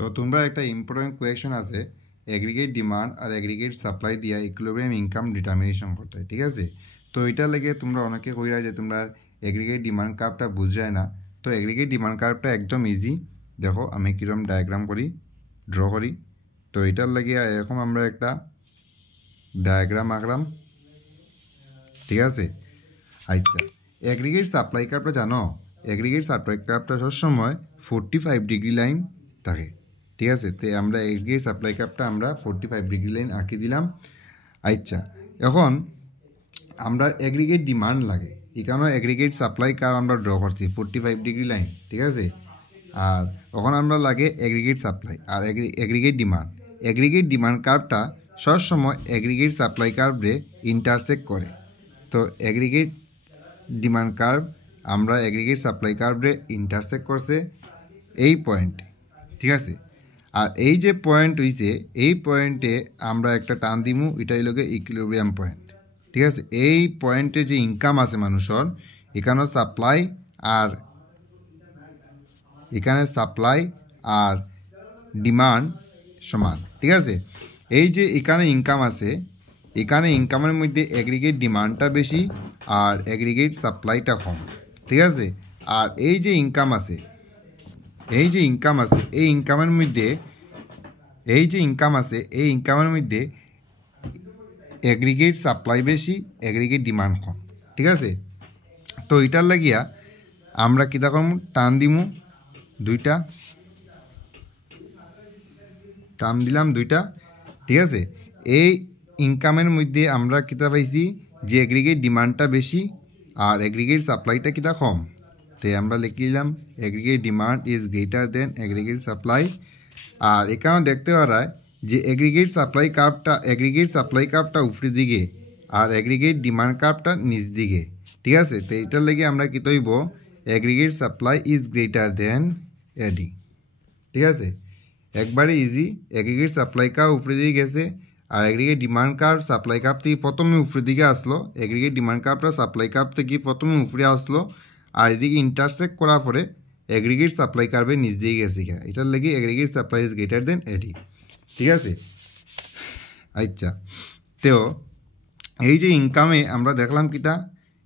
তো তোমরা একটা ইম্পর্টেন্ট কোয়েশ্চন আছে এগ্রিগেট ডিমান্ড আর এগ্রিগেট সাপ্লাই দিয়া ইকুইলিব্রিয়াম ইনকাম ডিটারমিনেশন করতে হয়, ঠিক আছে। তো এটার লেগে তোমরা অনেকে কইরা যে তোমরা এগ্রিগেট ডিমান্ড কার্ভটা বুঝায় না। তো এগ্রিগেট ডিমান্ড কার্ভটা একদম ইজি। দেখো আমি কিরকম ডায়াগ্রাম করি, ড্র করি। তো এটার লাগে এরকম আমরা একটা ডায়াগ্রাম আঁকলাম, ঠিক আছে। আচ্ছা, এগ্রিগেট সাপ্লাই কার্ভটা জানো, এগ্রিগেট সাপ্লাই কার্ভটা সবসময় 45 ডিগ্রি লাইন থাকে, ঠিক আছে। তো আমরা এগ্রিগেট সাপ্লাই কার্ভটা আমরা 45 ডিগ্রি লাইন আঁকি দিলাম। আচ্ছা, এখন আমরা এগ্রিগেট ডিমান্ড লাগে, এখানেও এগ্রিগেট সাপ্লাই কার্ভ আমরা ড্র করছি 45 ডিগ্রি লাইন, ঠিক আছে। আর তখন আমরা লাগে এগ্রিগেট সাপ্লাই আর এগ্রিগেট ডিমান্ড। এগ্রিগেট ডিমান্ড কার্ভটা সবসময় এগ্রিগেট সাপ্লাই কার্ভে ইন্টারসেক্ট করে। তো এগ্রিগেট ডিমান্ড কার্ভ আমরা এগ্রিগেট সাপ্লাই কার্ভে ইন্টারসেক্ট করছে এই পয়েন্টে, ঠিক আছে। আর এই যে পয়েন্ট হইছে এই পয়েন্টে আমরা একটা টান দিমু, এটাই লগে ইকুইলিব্রিয়াম পয়েন্ট, ঠিক আছে। এই পয়েন্টে যে ইনকাম আছে মানুষের, এখানে সাপ্লাই আর ডিমান্ড সমান, ঠিক আছে। এই যে এখানে ইনকাম আছে, এখানে ইনকামের মধ্যে এগ্রিগেট ডিমান্ডটা বেশি আর এগ্রিগেট সাপ্লাইটা কম, ঠিক আছে। আর এই যে ইনকাম আছে, এই ইনকামের মধ্যে এগ্রিগেট সাপ্লাই বেশি, এগ্রিগেট ডিমান্ড কম, ঠিক আছে। তো এটার লাগিয়া আমরা কী দেখো টান দিমু দুইটা, টান দিলাম দুইটা, ঠিক আছে। এই ইনকামের মধ্যে আমরা কিতা পাইছি যে এগ্রিগেট ডিমান্ডটা বেশি আর এগ্রিগেট সাপ্লাইটা কিতা কম। তো আমরা লিখে দিলাম aggregate demand is greater than aggregate supply. আর এখানেও দেখতে পারা যে এগ্রিগেট সাপ্লাই কার্ভটা উপরের দিকে আর এগ্রিগেট ডিমান্ড কার্ভটা নিচ দিকে, ঠিক আছে। তো এটার লেগে আমরা কী তৈব aggregate supply is greater than AD, ঠিক আছে। একবারে ইজি, এগ্রিগেট সাপ্লাই কার্ভ উপরের দিকে গেছে আর aggregate demand curve supply curve থেকে প্রথমে উপরের দিকে আসলো, এগ্রিগেট ডিমান্ড কার্ভটা সাপ্লাই কার্ভ থেকে প্রথমে উপরে আসলো আর এদিকে ইন্টারসেক্ট করার পরে এগ্রিগেট সাপ্লাই কার্ভের নিচ দিয়ে গেছে। এটার লেগে aggregate supply is greater than AD, ঠিক আছে। আচ্ছা, তো এই যে ইনকামে আমরা দেখলাম কিতা,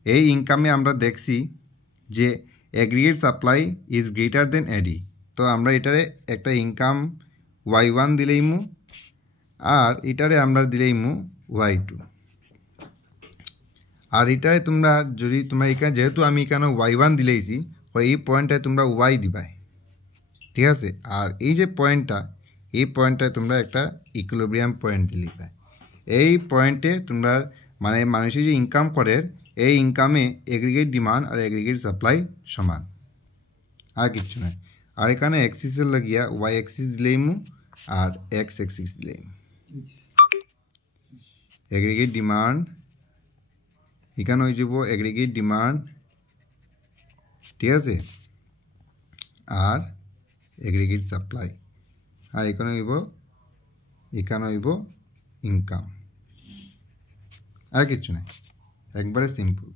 এই ইনকামে আমরা দেখছি যে aggregate supply is greater than AD. তো আমরা এটারে একটা ইনকাম y1 দিলেইমু আর এটারে আমরা দিলেইমু y2। আর এটারে তোমরা যদি তোমরা এখানে যেহেতু আমি এখানে y1 দিলেইছি, এই পয়েন্টটায় তোমরা y দিবাই, ঠিক আছে। আর এই যে পয়েন্টটা, এই পয়েন্টটায় তোমরা একটা ইকুইলিব্রিয়াম পয়েন্ট দিলিবা। এই পয়েন্টে তোমরা মানে মানুষের যে ইনকাম করে এই ইনকামে এগ্রিগেট ডিমান্ড আর এগ্রিগেট সাপ্লাই সমান, আর কিছু নয়। আর এখানে এক্সিসের লাগিয়া ওয়াই এক্সিস দিলেইমু আর এক্স এক্সিস দিলেইমু। এগ্রিগেট ডিমান্ড এখানে হয়ে যাব এগ্রিগেট ডিমান্ড, ঠিক আছে, আর এগ্রিগেট সাপ্লাই। আর এখানে হইব ইনকাম, আর কিছু নাই, একবারে সিম্পল।